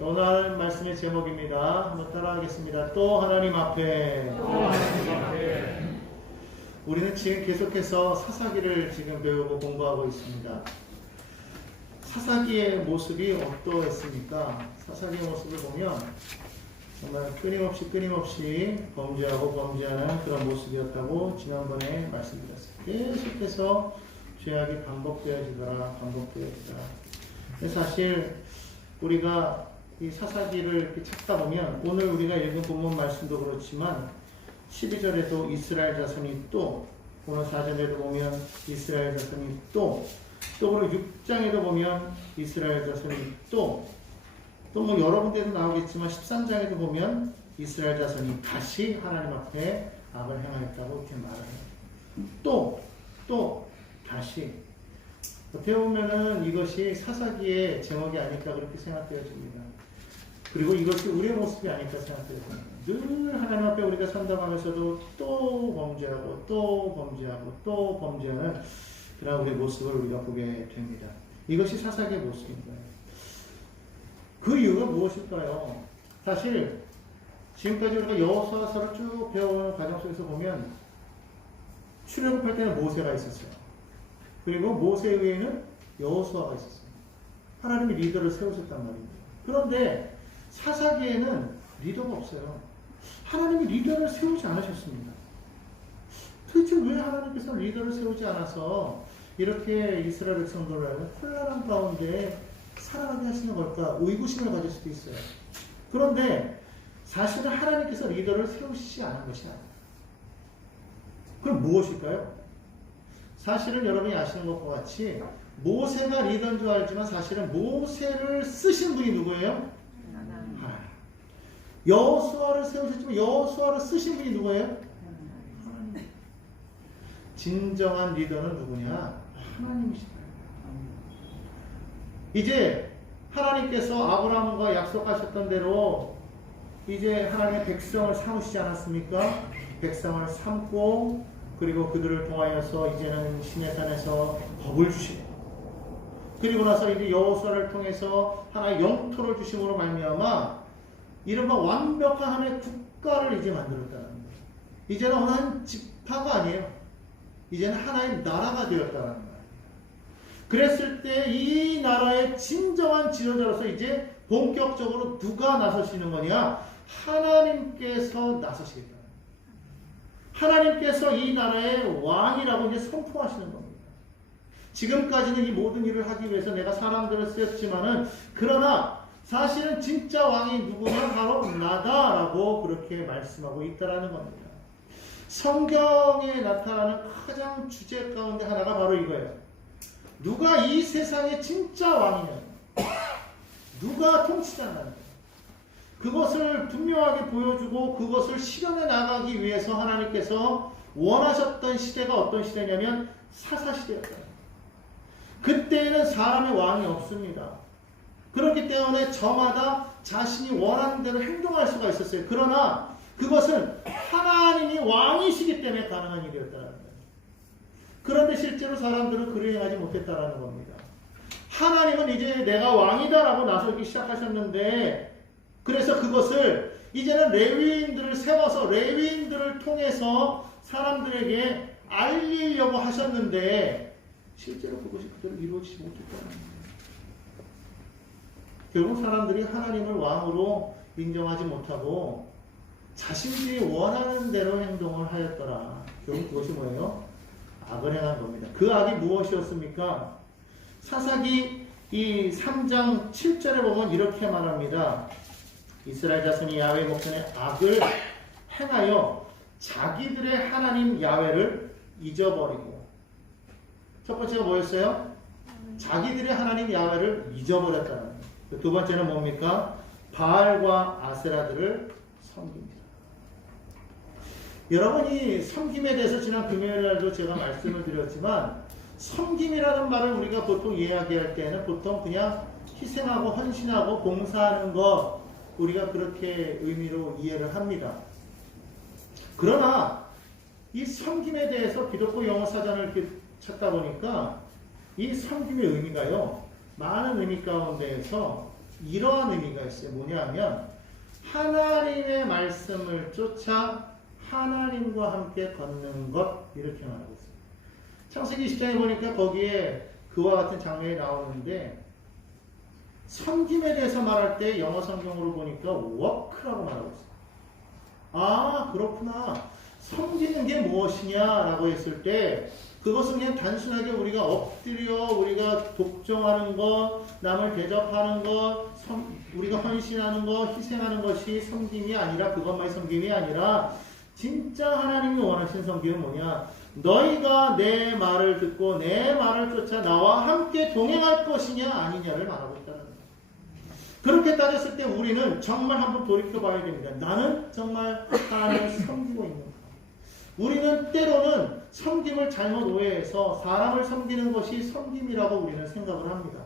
오늘 말씀의 제목입니다. 한번 따라하겠습니다. 또 하나님 앞에. 우리는 지금 계속해서 사사기를 지금 배우고 공부하고 있습니다. 사사기의 모습이 어떠했습니까? 사사기의 모습을 보면 정말 끊임없이 범죄하고 범죄하는 그런 모습이었다고 지난번에 말씀드렸습니다. 계속해서 죄악이 반복되어지더라. 사실 우리가 이 사사기를 이렇게 찾다 보면 오늘 우리가 읽은 본문 말씀도 그렇지만 12절에도 이스라엘 자손이 또 오늘 4절에도 보면 이스라엘 자손이 또 오늘 6장에도 보면 이스라엘 자손이 또 뭐 여러 군데도 나오겠지만 13장에도 보면 이스라엘 자손이 다시 하나님 앞에 악을 행하였다고 이렇게 말해요. 또 다시 어떻게 보면은 이것이 사사기의 제목이 아닐까 그렇게 생각되어집니다. 그리고 이것이 우리의 모습이 아닐까 생각되어집니다. 늘 하나님 앞에 우리가 선담하면서도 또 범죄하는 그런 우리의 모습을 우리가 보게 됩니다. 이것이 사사기의 모습인 거예요. 그 이유가 무엇일까요? 사실 지금까지 우리가 여호수아서를 쭉 배워오는 과정 속에서 보면 출애굽할 때는 모세가 있었어요. 그리고 모세 위에는 여호수아가 있었어요. 하나님이 리더를 세우셨단 말입니다. 그런데 사사기에는 리더가 없어요. 하나님이 리더를 세우지 않으셨습니다. 도대체 왜 하나님께서 리더를 세우지 않아서 이렇게 이스라엘 백성들을 혼란한 가운데 살아가게 하시는 걸까? 의구심을 가질 수도 있어요. 그런데 사실은 하나님께서 리더를 세우시지 않은 것이 아니에요. 그럼 무엇일까요? 사실은 여러분이 아시는 것과 같이 모세가 리더인 줄 알지만 사실은 모세를 쓰신 분이 누구예요? 하나님. 여호수아를 세우셨지만 여호수아를 쓰신 분이 누구예요? 하나님. 진정한 리더는 누구냐? 하나님이시다. 이제 하나님께서 아브라함과 약속하셨던 대로 이제 하나님의 백성을 삼으시지 않았습니까? 백성을 삼고 그리고 그들을 통하여서 이제는 시내산에서 법을 주시고 그리고 나서 이제 여호수아를 통해서 하나의 영토를 주심으로 말미암아 이른바 완벽한 하나의 국가를 이제 만들었다는 거예요. 이제는 한 지파가 아니에요. 이제는 하나의 나라가 되었다는 거예요. 그랬을 때 이 나라의 진정한 지도자로서 이제 본격적으로 누가 나서시는 거냐? 하나님께서 나서시겠다. 하나님께서 이 나라의 왕이라고 이제 선포하시는 겁니다. 지금까지는 이 모든 일을 하기 위해서 내가 사람들을 쓰였지만은 그러나 사실은 진짜 왕이 누구냐? 바로 나다라고 그렇게 말씀하고 있다라는 겁니다. 성경에 나타나는 가장 주제 가운데 하나가 바로 이거예요. 누가 이 세상의 진짜 왕이냐? 누가 통치자냐? 그것을 분명하게 보여주고 그것을 실현해 나가기 위해서 하나님께서 원하셨던 시대가 어떤 시대냐면 사사시대였다. 그때에는 사람의 왕이 없습니다. 그렇기 때문에 저마다 자신이 원하는 대로 행동할 수가 있었어요. 그러나 그것은 하나님이 왕이시기 때문에 가능한 일이었다는 거예요. 그런데 실제로 사람들은 그를 행하지 못했다는 겁니다. 하나님은 이제 내가 왕이다라고 나서기 시작하셨는데 그래서 그것을 이제는 레위인들을 세워서 레위인들을 통해서 사람들에게 알리려고 하셨는데 실제로 그것이 그대로 이루어지지 못했다는 겁니다. 결국 사람들이 하나님을 왕으로 인정하지 못하고 자신들이 원하는 대로 행동을 하였더라. 결국 그것이 뭐예요? 악을 행한 겁니다. 그 악이 무엇이었습니까? 사사기 이 3장 7절에 보면 이렇게 말합니다. 이스라엘 자손이 야훼 목전에 악을 행하여 자기들의 하나님 야훼를 잊어버리고 첫 번째가 뭐였어요? 자기들의 하나님 야훼를 잊어버렸다는 거예요. 두 번째는 뭡니까? 바알과 아세라들을 섬깁니다. 여러분이 섬김에 대해서 지난 금요일날도 제가 말씀을 드렸지만 섬김이라는 말을 우리가 보통 이야기할 때는 보통 그냥 희생하고 헌신하고 봉사하는 것 우리가 그렇게 의미로 이해를 합니다. 그러나 이 섬김에 대해서 기독교 영어 사전을 이렇게 찾다 보니까 이 섬김의 의미가요 많은 의미 가운데에서 이러한 의미가 있어요. 뭐냐면 하나님의 말씀을 쫓아 하나님과 함께 걷는 것, 이렇게 말하고 있습니다. 창세기 20장에 보니까 거기에 그와 같은 장면이 나오는데 섬김에 대해서 말할 때 영어 성경으로 보니까 work라고 말하고 있어요. 아, 그렇구나. 섬기는 게 무엇이냐라고 했을 때 그것은 그냥 단순하게 우리가 엎드려 우리가 독점하는 것, 남을 대접하는 것, 우리가 헌신하는 것, 희생하는 것이 섬김이 아니라, 그것만이 섬김이 아니라 진짜 하나님이 원하시는 섬김은 뭐냐? 너희가 내 말을 듣고 내 말을 쫓아 나와 함께 동행할 것이냐 아니냐를 말하고 있다는 거예요. 그렇게 따졌을 때 우리는 정말 한번 돌이켜봐야 됩니다. 나는 정말 하나님을 섬기고 있는가? 우리는 때로는 섬김을 잘못 오해해서 사람을 섬기는 것이 섬김이라고 우리는 생각을 합니다.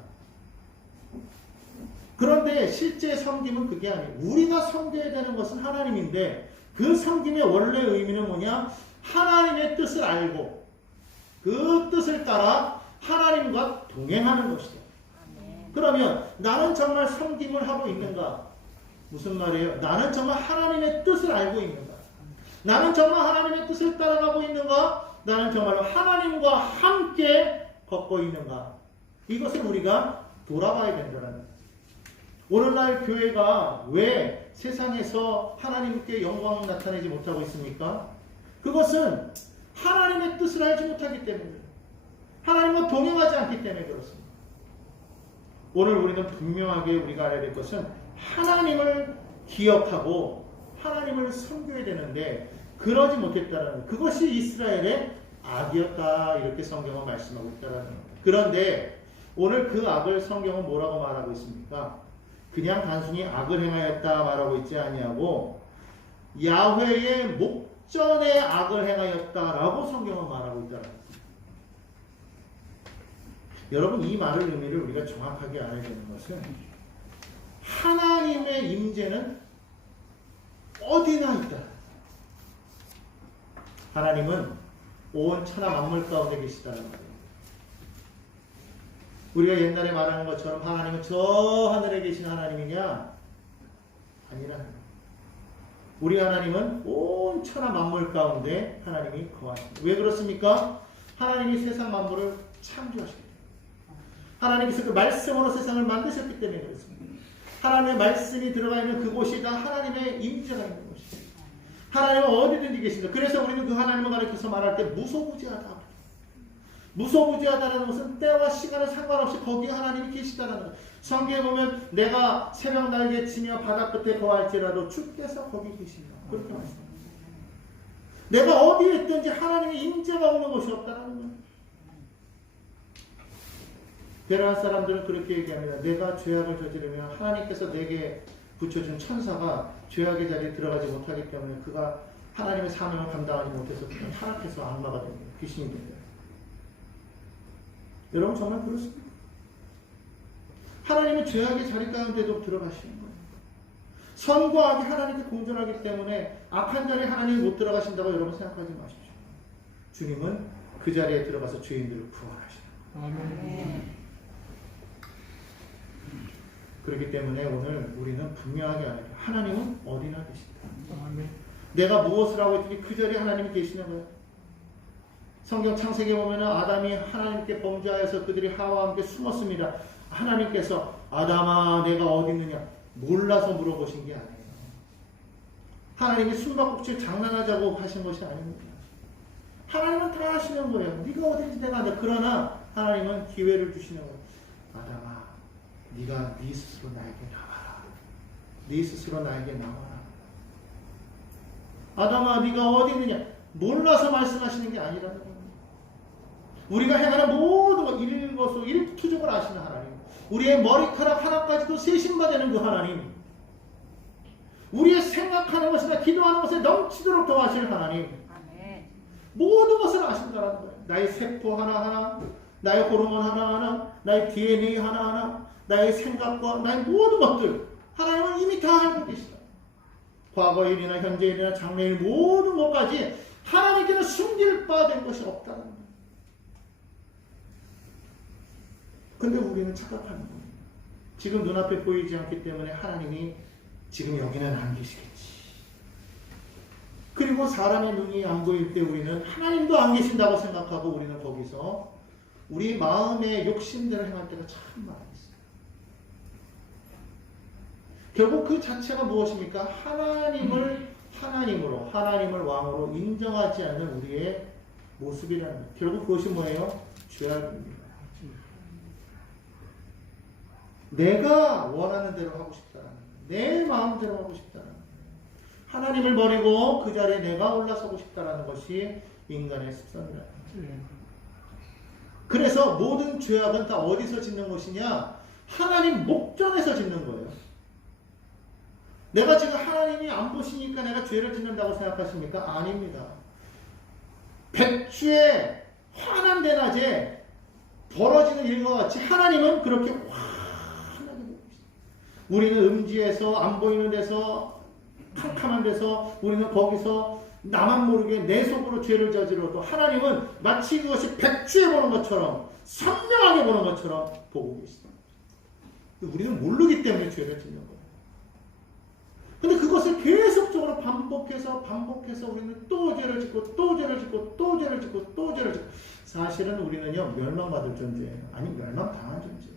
그런데 실제 섬김은 그게 아니에요. 우리가 섬겨야 되는 것은 하나님인데 그 섬김의 원래 의미는 뭐냐? 하나님의 뜻을 알고 그 뜻을 따라 하나님과 동행하는 것이다. 그러면 나는 정말 섬김을 하고 있는가? 무슨 말이에요? 나는 정말 하나님의 뜻을 알고 있는가? 나는 정말 하나님의 뜻을 따라가고 있는가? 나는 정말로 하나님과 함께 걷고 있는가? 이것을 우리가 돌아봐야 된다는 거예요. 오늘날 교회가 왜 세상에서 하나님께 영광을 나타내지 못하고 있습니까? 그것은 하나님의 뜻을 알지 못하기 때문이에요. 하나님과 동행하지 않기 때문에 그렇습니다. 오늘 우리는 분명하게 우리가 알아야 될 것은 하나님을 기억하고 하나님을 섬겨야 되는데 그러지 못했다는, 그것이 이스라엘의 악이었다, 이렇게 성경은 말씀하고 있다는 겁니다. 그런데 오늘 그 악을 성경은 뭐라고 말하고 있습니까? 그냥 단순히 악을 행하였다 말하고 있지 아니하고 야훼의 목전에 악을 행하였다라고 성경은 말하고 있다는 겁니다. 여러분, 이 말의 의미를 우리가 정확하게 알아야 되는 것은 하나님의 임재는 어디나 있다. 하나님은 온 천하 만물 가운데 계시다는 말이에요. 우리가 옛날에 말하는 것처럼 하나님은 저 하늘에 계신 하나님이냐? 아니라는 거예요. 우리 하나님은 온 천하 만물 가운데 하나님이 거하십니다. 왜 그렇습니까? 하나님이 세상 만물을 창조하셨기 때문에. 하나님께서 그 말씀으로 세상을 만드셨기 때문에 그렇습니다. 하나님의 말씀이 들어가 있는 그곳이 다 하나님의 임재가 있는 곳이에요. 하나님은 어디든지 계십니다. 그래서 우리는 그 하나님을 가리켜서 말할 때 무소부지하다. 무소부지하다는 것은 때와 시간에 상관없이 거기에 하나님이 계시다는 거예요. 성경에 보면 내가 새벽 날개 치며 바다 끝에 거할지라도 주께서 거기 계신다. 그렇게 말씀합니다. 내가 어디에 있든지 하나님의 임재가 없는 곳이 없다는 거예요. 베라한 사람들은 그렇게 얘기합니다. 내가 죄악을 저지르면 하나님께서 내게 붙여준 천사가 죄악의 자리에 들어가지 못하기 때문에 그가 하나님의 사명을 감당하지 못해서 그냥 타락해서 악마가 됩니다. 귀신이 됩니다. 여러분 정말 그렇습니다. 하나님은 죄악의 자리 가운데도 들어가시는 거예요. 선과 악이 하나님께 공존하기 때문에 악한 자리에 하나님이 못 들어가신다고 여러분 생각하지 마십시오. 주님은 그 자리에 들어가서 죄인들을 구원하시는 거예요. 그렇기 때문에 오늘 우리는 분명하게 알아야 돼요. 하나님은 어디나 계신다. 내가 무엇을 하고 있든지 그 자리에 하나님이 계시는 거예요. 성경 창세기에 보면 아담이 하나님께 범죄하여서 그들이 하와와 함께 숨었습니다. 하나님께서 아담아 내가 어디 있느냐 몰라서 물어보신 게 아니에요. 하나님이 숨바꼭질 장난하자고 하신 것이 아닙니다. 하나님은 다 하시는 거예요. 네가 어딘지 내가 안다. 그러나 하나님은 기회를 주시는 거예요. 아담아 네가 네 스스로 나에게 나와라. 네 스스로 나에게 나와라. 아담아 네가 어디 있느냐 몰라서 말씀하시는 게 아니라는 거예요. 우리가 행하는 모든 것 일거수 일투족을 아시는 하나님, 우리의 머리카락 하나까지도 세심바 되는 그 하나님, 우리의 생각하는 것이나 기도하는 것에 넘치도록 도와주실 하나님, 모든 것을 아신다는 거예요. 나의 세포 하나하나, 나의 호르몬 하나하나, 나의 DNA 하나하나, 나의 생각과 나의 모든 것들 하나님은 이미 다 알고 계시다. 과거 일이나 현재 일이나 장래 일 모든 것까지 하나님께는 숨길 바 된 것이 없다는 거예요. 근데 우리는 착각하는 거예요. 지금 눈앞에 보이지 않기 때문에 하나님이 지금 여기는 안 계시겠지. 그리고 사람의 눈이 안 보일 때 우리는 하나님도 안 계신다고 생각하고 우리는 거기서 우리 마음의 욕심대로 행할 때가 참 많이 있어요. 결국 그 자체가 무엇입니까? 하나님을 왕으로 인정하지 않는 우리의 모습이라는 거예요. 결국 그것이 뭐예요? 죄악입니다. 내가 원하는 대로 하고 싶다라는 거예요. 내 마음대로 하고 싶다라는 거예요. 하나님을 버리고 그 자리에 내가 올라서고 싶다라는 것이 인간의 습성이라는 거예요. 그래서 모든 죄악은 다 어디서 짓는 것이냐? 하나님 목전에서 짓는 거예요. 내가 지금 하나님이 안 보시니까 내가 죄를 짓는다고 생각하십니까? 아닙니다. 백주에 환한 대낮에 벌어지는 일과 같이 하나님은 그렇게 환하게 보고 있어요. 우리는 음지에서 안 보이는 데서 캄캄한 데서 우리는 거기서 나만 모르게 내 속으로 죄를 저질러도 하나님은 마치 그것이 백주에 보는 것처럼 선명하게 보는 것처럼 보고 계십니다. 우리는 모르기 때문에 죄를 짓는 거예요. 근데 그것을 계속적으로 반복해서 우리는 또 죄를 짓고 또 죄를 짓고 또 죄를 짓고 또 죄를 짓고 사실은 우리는요 멸망받을 존재예요. 아니 멸망당한 존재예요.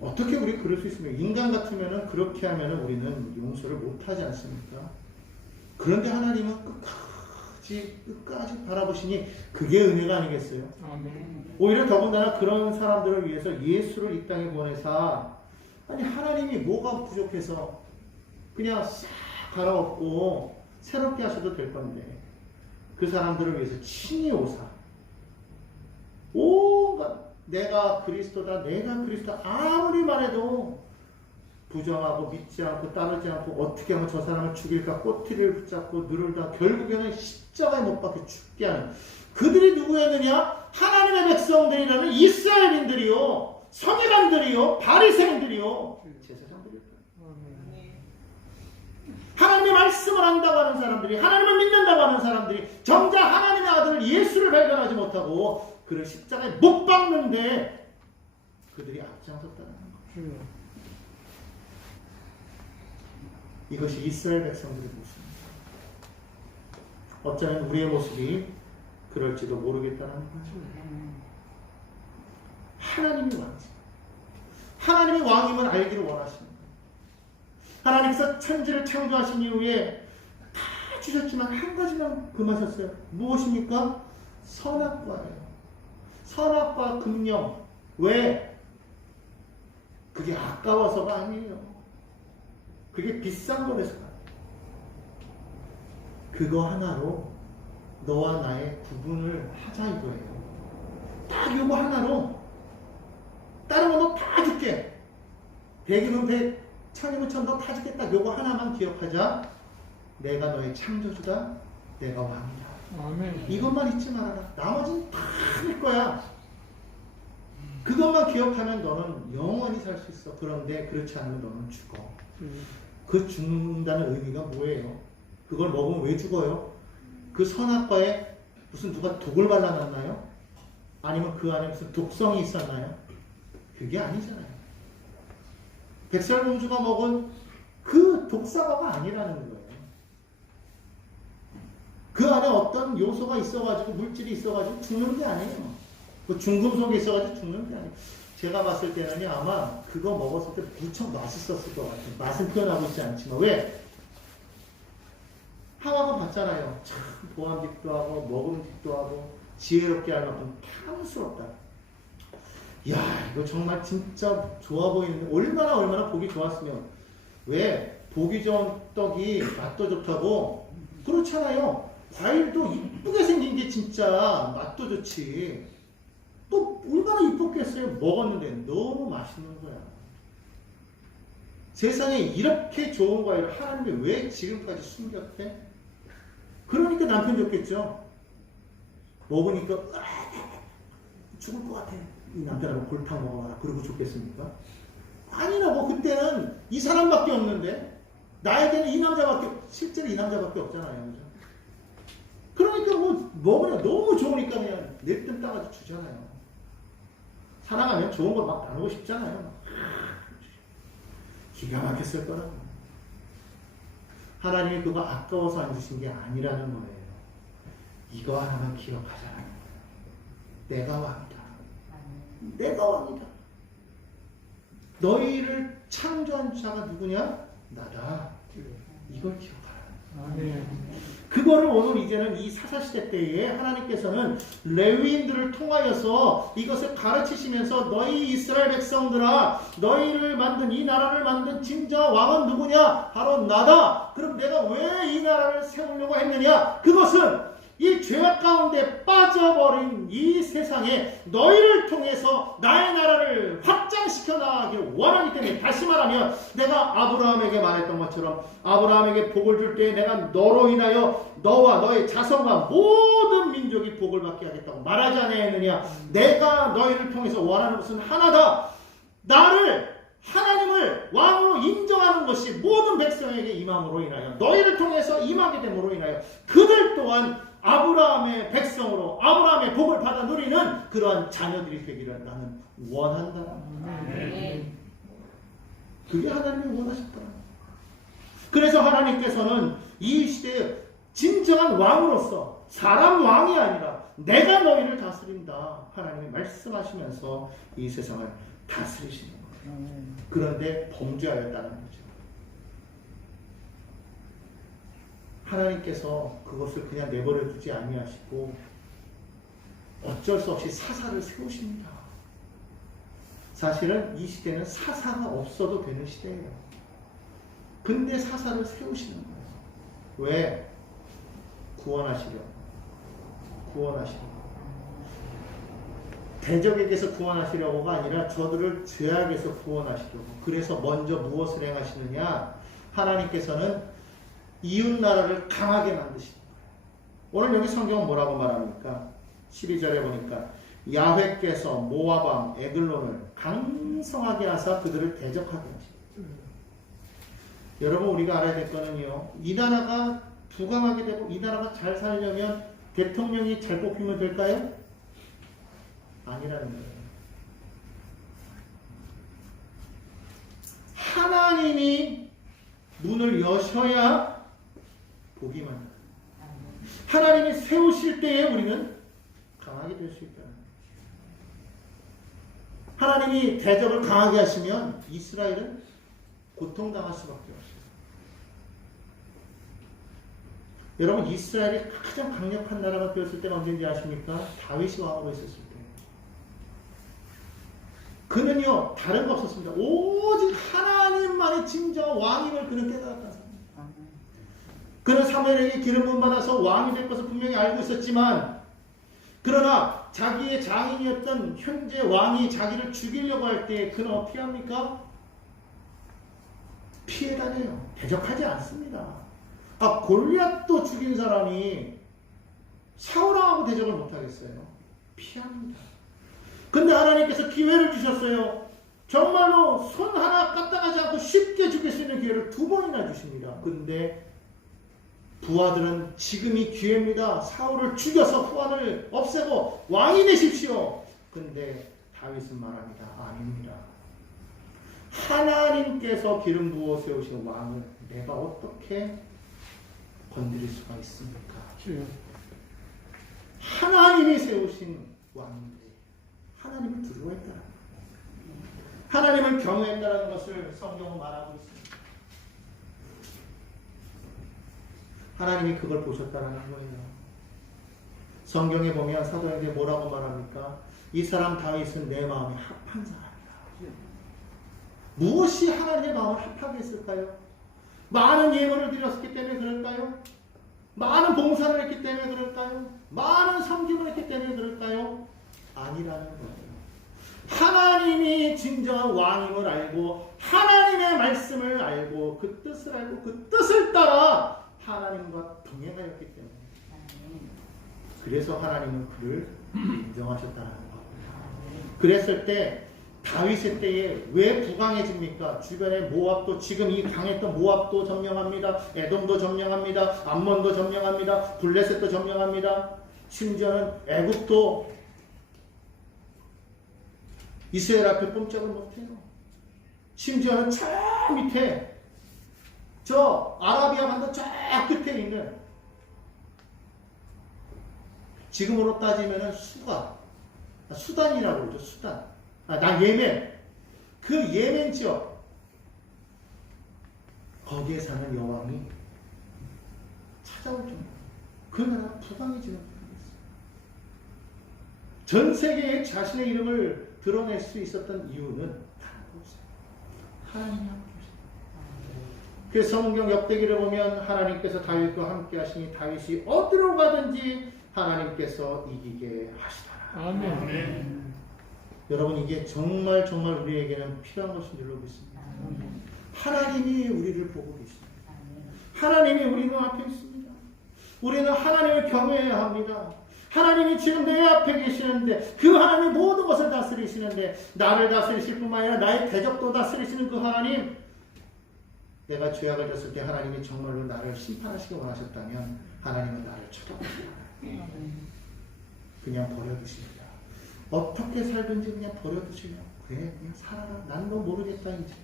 어떻게 우리 그럴 수 있습니까? 인간 같으면은 그렇게 하면은 우리는 용서를 못하지 않습니까? 그런데 하나님은 끝까지 바라보시니 그게 은혜가 아니겠어요? 아멘. 오히려 더군다나 그런 사람들을 위해서 예수를 이 땅에 보내사 아니 하나님이 뭐가 부족해서 그냥 싹 갈아엎고 새롭게 하셔도 될 건데 그 사람들을 위해서 친히 오사 온갖 내가 그리스도다 아무리 말해도 부정하고 믿지 않고 따르지 않고 어떻게 하면 저 사람을 죽일까 꼬투리를 붙잡고 누르다 결국에는 십자가에 못 박혀 죽게 하는 그들이 누구였느냐? 하나님의 백성들이라는 이스라엘인들이요 성의관들이요 바리새인들이요 제사장들이었다. 하나님의 말씀을 한다고 하는 사람들이 하나님을 믿는다고 하는 사람들이 정작 하나님의 아들 예수를 발견하지 못하고 그를 십자가에 못 박는데 그들이 앞장섰다는 거예요. 이것이 이스라엘 백성들의 모습입니다. 어쩌면 우리의 모습이 그럴지도 모르겠다는 거죠. 하나님이 왕이십니다. 하나님이 왕임을 알기를 원하십니다. 하나님께서 천지를 창조하신 이후에 다 주셨지만 한 가지만 금하셨어요. 무엇입니까? 선악과예요. 선악과 금령. 왜? 그게 아까워서가 아니에요. 그게 비싼 거라서가 아니에요. 그거 하나로 너와 나의 구분을 하자 이거예요. 딱 요거 하나로 다른 거 너 다 줄게. 100이면 100, 1000이면 1000 너 다 줄게. 딱 요거 하나만 기억하자. 내가 너의 창조주다. 내가 왕이다. 아멘. 이것만 잊지 말아라. 나머지는 다 할 거야. 그것만 기억하면 너는 영원히 살 수 있어. 그런데 그렇지 않으면 너는 죽어. 그 죽는다는 의미가 뭐예요? 그걸 먹으면 왜 죽어요? 그 선악과에 무슨 누가 독을 발라놨나요? 아니면 그 안에 무슨 독성이 있었나요? 그게 아니잖아요. 백설공주가 먹은 그 독사과가 아니라는 거예요. 그 안에 어떤 요소가 있어가지고 물질이 있어가지고 죽는 게 아니에요. 그 중금속이 있어가지고 죽는 게 아니에요. 제가 봤을 때는 아마 그거 먹었을 때 무척 맛있었을 것 같아요. 맛은 표현하고 있지 않지만 왜? 하와가 봤잖아요. 참 보암직도 하고 먹음직도 하고 지혜롭게 할 만큼 탐스럽다. 이야 이거 정말 진짜 좋아 보이는데 얼마나 보기 좋았으면 왜? 보기 좋은 떡이 맛도 좋다고 그렇잖아요. 과일도 이쁘게 생긴 게 진짜 맛도 좋지. 또 얼마나 이뻤겠어요. 먹었는데 너무 맛있는 거야. 세상에 이렇게 좋은 과일을 하나님이 왜 지금까지 숨겼대? 그러니까 남편 줬겠죠. 먹으니까 죽을 것 같아. 이 남편하고 골탕 먹어라. 그러고 좋겠습니까? 아니라고. 그때는 이 사람밖에 없는데 나에게는 이 남자밖에 실제로 이 남자밖에 없잖아요. 그죠? 그러니까 뭐 먹으면 너무 좋으니까 그냥 냅든 따가지고 주잖아요. 사랑하면 좋은 걸 막 나누고 싶잖아요. 기가 막혔을 거라고. 하나님이 그거 아까워서 안 주신 게 아니라는 거예요. 이거 하나만 기억하자는 거예요. 내가 왕이다. 내가 왕이다. 너희를 창조한 자가 누구냐? 나다. 이걸 기억하라. 그거를 오늘 이제는 이 사사시대 때에 하나님께서는 레위인들을 통하여서 이것을 가르치시면서 너희 이스라엘 백성들아, 너희를 만든 이 나라를 만든 진짜 왕은 누구냐? 바로 나다. 그럼 내가 왜 이 나라를 세우려고 했느냐? 그것은 이 죄악 가운데 빠져버린 이 세상에 너희를 통해서 나의 나라를 확장시켜 나가기를 원하기 때문에, 다시 말하면 내가 아브라함에게 말했던 것처럼 아브라함에게 복을 줄 때에 내가 너로 인하여 너와 너의 자손과 모든 민족이 복을 받게 하겠다고 말하지 않았느냐. 내가 너희를 통해서 원하는 것은 하나다. 나를, 하나님을 왕으로 인정하는 것이 모든 백성에게 임함으로 인하여, 너희를 통해서 임하게 됨으로 인하여 그들 또한 아브라함의 백성으로 아브라함의 복을 받아 누리는 그러한 자녀들이 되기를 나는 원한다. 그게 하나님이 원하셨다. 그래서 하나님께서는 이 시대에 진정한 왕으로서, 사람 왕이 아니라 내가 너희를 다스린다, 하나님이 말씀하시면서 이 세상을 다스리시는 거예요. 그런데 범죄하였다는 거죠. 하나님께서 그것을 그냥 내버려 두지 아니하시고 어쩔 수 없이 사사를 세우십니다. 사실은 이 시대는 사사가 없어도 되는 시대예요. 근데 사사를 세우시는 거예요. 왜? 구원하시려고. 대적에게서 구원하시려고가 아니라 저들을 죄악에서 구원하시려고. 그래서 먼저 무엇을 행하시느냐? 하나님께서는 이웃 나라를 강하게 만드시는 거예요. 오늘 여기 성경은 뭐라고 말합니까? 12절에 보니까 야훼께서 모압, 에글론을 강성하게 하사 그들을 대적하게 하십니다. 여러분, 우리가 알아야 될 거는요, 이 나라가 부강하게 되고 이 나라가 잘 살려면 대통령이 잘 뽑히면 될까요? 아니라는 거예요. 하나님이 문을 여셔야 보기만 합니다. 하나님이 세우실 때에 우리는 강하게 될 수 있다. 하나님이 대적을 강하게 하시면 이스라엘은 고통당할 수밖에 없어요. 여러분, 이스라엘이 가장 강력한 나라가 되었을 때가 언제인지 아십니까? 다윗이 왕으로 있었을 때. 그는요, 다른 거 없었습니다. 오직 하나님만의 진정한 왕임을 그는 깨달았다. 그는 사무엘에게 기름 부음 받아서 왕이 될 것을 분명히 알고 있었지만, 그러나 자기의 장인이었던 현재 왕이 자기를 죽이려고 할 때 그는 어떻게 합니까? 피해 다녀요. 대적하지 않습니다. 골리앗도 죽인 사람이 사울왕하고 대적을 못하겠어요? 피합니다. 근데 하나님께서 기회를 주셨어요. 정말로 손 하나 까딱하지 않고 쉽게 죽일 수 있는 기회를 2번이나 주십니다. 근데 부하들은 지금이 기회입니다. 사울을 죽여서 후환을 없애고 왕이 되십시오. 근데 다윗은 말합니다. 아닙니다. 하나님께서 기름 부어 세우신 왕을 내가 어떻게 건드릴 수가 있습니까? 하나님이 세우신 왕인데 하나님을 두려워했다는 거예요. 하나님을 경외했다는 것을 성경은 말하고 있습니다. 하나님이 그걸 보셨다는 거예요. 성경에 보면 사도행전에 뭐라고 말합니까? 이 사람 다윗은 내 마음에 합한 사람이다. 무엇이 하나님의 마음을 합하게 했을까요? 많은 예물을 드렸기 때문에 그럴까요? 많은 봉사를 했기 때문에 그럴까요? 많은 섬김을 했기 때문에 그럴까요? 아니라는 거예요. 하나님이 진정한 왕임을 알고 하나님의 말씀을 알고 그 뜻을 알고 그 뜻을 따라 하나님과 동행하였기 때문에, 그래서 하나님은 그를 인정하셨다는 겁니다. 그랬을 때 다윗의 때에 왜 부강해집니까? 주변에 모압도, 지금 이 강했던 모압도 점령합니다. 에돔도 점령합니다. 암몬도 점령합니다. 블레셋도 점령합니다. 심지어는 애국도 이스라엘 앞에 꼼짝을 못해요. 심지어는 저 밑에 저 아라비아 반도 저 끝에 있는 지금으로 따지면은 수단이라고 그러죠. 수단. 예멘. 그 예멘 지역 거기에 사는 여왕이 찾아올 정도. 그 나라가 부강해지는 거예요. 전 세계에 자신의 이름을 드러낼 수 있었던 이유는 하나님이 함께 하십니다. 그래서 성경 역대기를 보면 하나님께서 다윗과 함께 하시니 다윗이 어디로 가든지 하나님께서 이기게 하시더라. 아멘. 여러분 이게 정말 우리에게는 필요한 것인 줄로 믿습니다. 하나님이 우리를 보고 계십니다. 하나님이 우리 눈앞에 있습니다. 우리는 하나님을 경외해야 합니다. 하나님이 지금 내 앞에 계시는데 그 하나님이 모든 것을 다스리시는데 나를 다스리실 뿐만 아니라 나의 대적도 다스리시는 그 하나님, 내가 죄악을 졌을 때 하나님이 정말로 나를 심판하시기 원하셨다면 하나님은 나를 쳐다보시지 않아요. 그냥 버려두십니다. 어떻게 살든지 그냥 버려두시려고. 그래 그냥 살아라. 난 너 모르겠다 이제.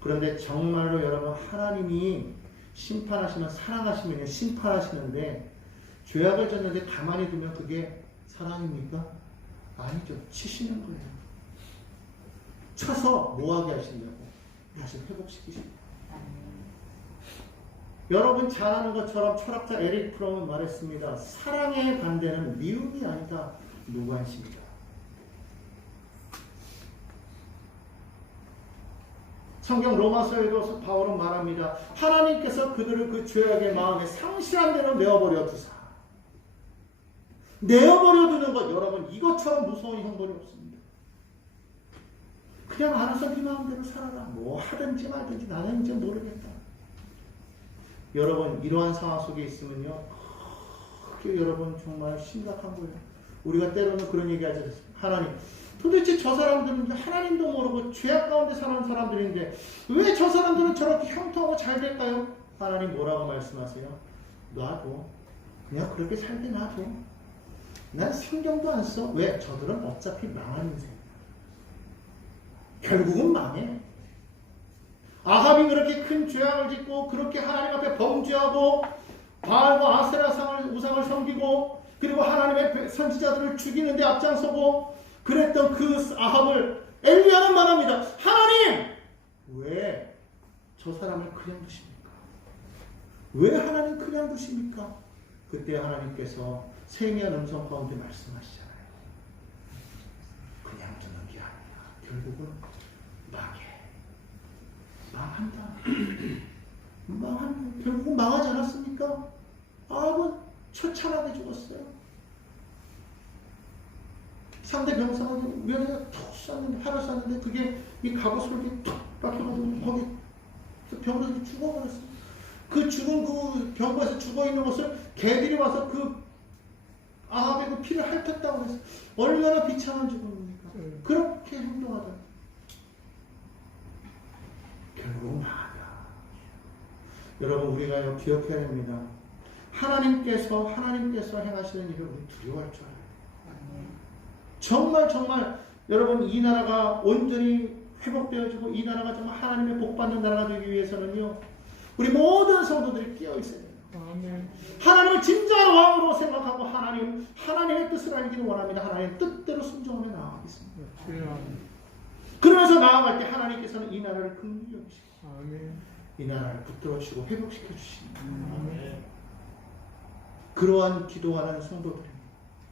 그런데 정말로 여러분 하나님이 심판하시면 사랑하시면 심판하시는데 죄악을 졌는데 가만히 두면 그게 사랑입니까? 아니죠. 치시는 거예요. 쳐서 뭐하게 하시려고 다시 회복시키십니다. 여러분 잘 아는 것처럼 철학자 에릭 프롬은 말했습니다. 사랑의 반대는 미움이 아니다. 무관심이다. 성경 로마서에도 바울은 말합니다. 하나님께서 그들을 그 죄악의 마음에 상실한 대로 내어버려 두사. 내어버려 두는 것, 여러분 이것처럼 무서운 형벌이 없습니다. 그냥 알아서 네 마음대로 살아라. 뭐 하든지 말든지 나는 이제 모르겠다. 여러분 이러한 상황 속에 있으면요, 그게 여러분 정말 심각한 거예요. 우리가 때로는 그런 얘기 하죠. 하나님, 도대체 저 사람들은 하나님도 모르고 죄악 가운데 사는 사람들인데 왜 저 사람들은 저렇게 형통하고 잘 될까요? 하나님 뭐라고 말씀하세요? 놔둬. 그냥 그렇게 살게 놔둬. 난 신경도 안 써. 왜? 저들은 어차피 망한 인생. 결국은 망해. 아합이 그렇게 큰 죄악을 짓고 그렇게 하나님 앞에 범죄하고 바알과 아세라 우상을 섬기고 그리고 하나님의 선지자들을 죽이는 데 앞장서고 그랬던 그 아합을 엘리야는 말합니다. 하나님! 왜 저 사람을 그냥 두십니까? 왜 하나님 그냥 두십니까? 그때 하나님께서 세미한 음성 가운데 말씀하시잖아요. 그냥 두는 게 아니야. 결국은 망한다. 결국은 망하지 않았습니까? 아합은 처참하게 죽었어요. 상대 병사가 면에다 툭 쐈는데, 활을 쐈는데 그게 이 갑옷을 툭 박혀가지고 거기 병으로 죽어버렸어요. 그 죽은 그 병거에서 죽어있는 것을 개들이 와서 그 아합의 그 피를 핥았다고 했어요. 얼마나 비참한 죽음입니까? 그렇게 행동하다. 결국 망하다. 여러분 우리가 기억해야 됩니다. 하나님께서 행하시는 일을 우리 두려워할 줄 알아요. 정말 여러분 이 나라가 온전히 회복되어지고 이 나라가 정말 하나님의 복받는 나라가 되기 위해서는요, 우리 모든 성도들이 끼어 있어야 돼요. 하나님을 진정한 왕으로 생각하고 하나님의 뜻을 알기를 원합니다. 하나님의 뜻대로 순종하며 나아가겠습니다. 그러면서 나아갈 때 하나님께서는 이 나라를 긍휼히 여기시고 이 나라를 붙들어주시고 회복시켜 주십니다. 그러한 기도하는 성도들,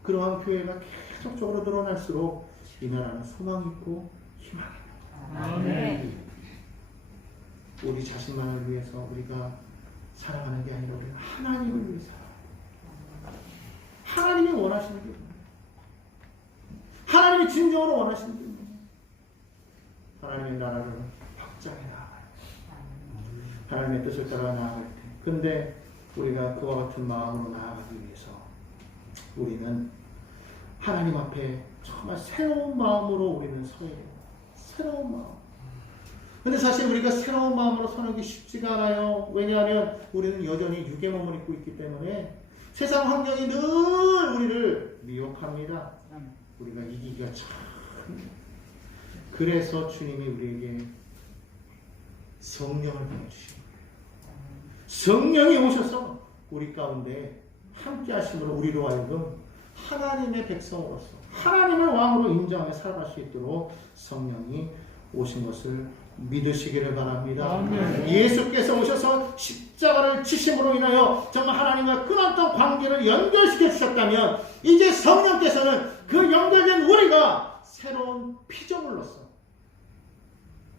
그러한 교회가 계속적으로 늘어날수록 이 나라는 소망이 있고 희망입니다. 우리 자신만을 위해서 우리가 살아가는 게 아니라 우리는 하나님을 위해 살아요. 하나님이 원하시는 게 뭐예요? 하나님이 진정으로 원하시는 게 뭐예요? 하나님의 나라를 확장해 나가요. 하나님의 뜻을 따라 나아갈 때. 근데 우리가 그와 같은 마음으로 나아가기 위해서 우리는 하나님 앞에 정말 새로운 마음으로 우리는 서야 돼요. 새로운 마음. 근데 사실 우리가 새로운 마음으로 서는 게 쉽지가 않아요. 왜냐하면 우리는 여전히 육의 몸을 입고 있기 때문에 세상 환경이 늘 우리를 미혹합니다. 우리가 이기기가 참 그래서 주님이 우리에게 성령을 보내주신 거예요. 성령이 오셔서 우리 가운데 함께 하심으로 우리로 하여금 하나님의 백성으로서 하나님의 왕으로 인정하며 살아갈 수 있도록 성령이 오신 것을 믿으시기를 바랍니다. 아멘. 예수께서 오셔서 십자가를 지심으로 인하여 정말 하나님과 끊었던 관계를 연결시켜 주셨다면 이제 성령께서는 그 연결된 우리가 새로운 피조물로서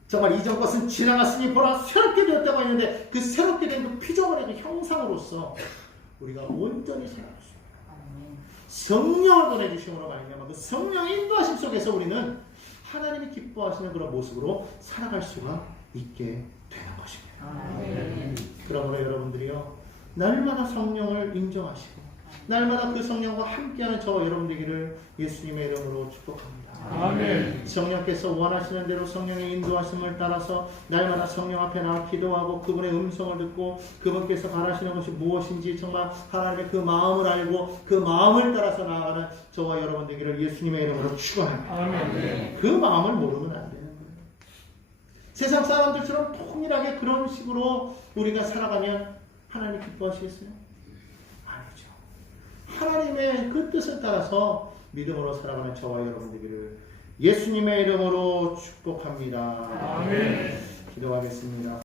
정말 이전 것은 지나갔으니 보라 새롭게 되었다고 했는데 그 새롭게 된 그 피조물의 그 형상으로서 우리가 온전히 살아갈 수 있습니다. 성령을 보내주심으로 말미암아 그 성령의 인도하심 속에서 우리는 하나님이 기뻐하시는 그런 모습으로 살아갈 수가 있게 되는 것입니다. 그러므로 여러분들이요 날마다 성령을 인정하시고 날마다 그 성령과 함께하는 저와 여러분 되기를 예수님의 이름으로 축복합니다. 아멘. 성령께서 원하시는 대로 성령의 인도하심을 따라서 날마다 성령 앞에 나와 기도하고 그분의 음성을 듣고 그분께서 바라시는 것이 무엇인지 정말 하나님의 그 마음을 알고 그 마음을 따라서 나아가는 저와 여러분 되기를 예수님의 이름으로 축원합니다. 아멘. 그 마음을 모르면 안 되는 거예요. 세상 사람들처럼 통일하게 그런 식으로 우리가 살아가면 하나님 기뻐하시겠어요? 아니죠. 하나님의 그 뜻을 따라서 믿음으로 살아가는 저와 여러분 되기를 예수님의 이름으로 축복합니다. 아멘. 기도하겠습니다.